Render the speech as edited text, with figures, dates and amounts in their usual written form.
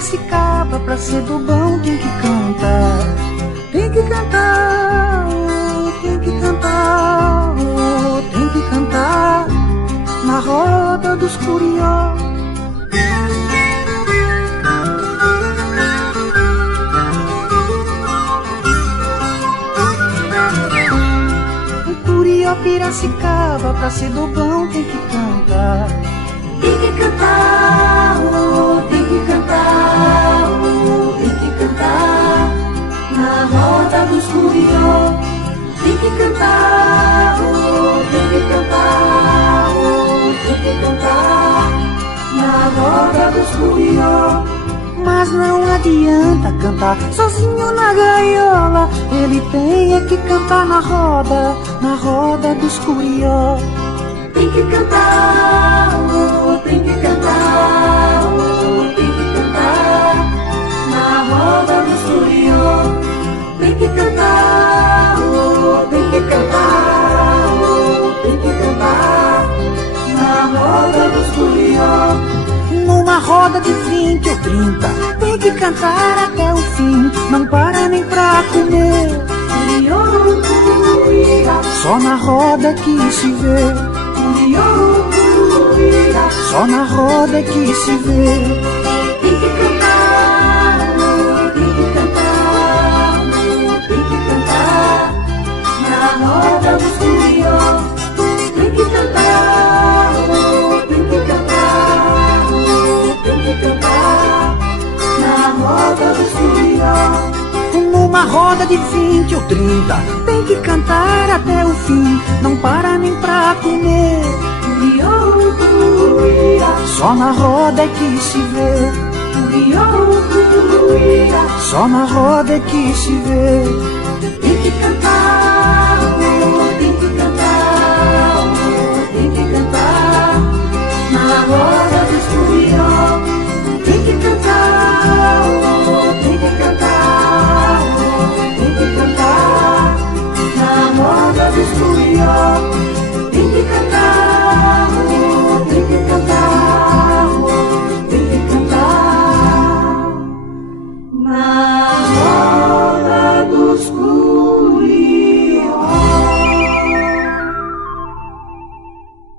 Piracicaba, pra ser do bom tem que cantar. Tem que cantar, tem que cantar, tem que cantar na roda dos curió. Curió, Piracicaba, pra ser do bom tem que cantar. Tem que cantar, tem que cantar, tem que cantar na roda dos curió. Tem que cantar, tem que cantar, tem que cantar na roda dos curió. Mas não adianta cantar sozinho na gaiola, ele tem é que cantar na roda dos curió. Tem que cantar, tem que cantar, tem que cantar na roda dos curió. Tem que cantar, tem que cantar, tem que cantar na roda dos curió. Numa roda de 20 ou 30, tem que cantar até o fim, não para nem pra comer. Só na roda que se vê, só na roda que se vê. Tem que cantar, tem que cantar, tem que cantar na roda dos curió. Tem que cantar, tem que cantar, tem que cantar na roda dos curió. Numa roda de 20 ou 30, tem que cantar até o fim, não para nem pra comer. Só na roda é que se vê, só na roda é que se vê. Tem que cantar.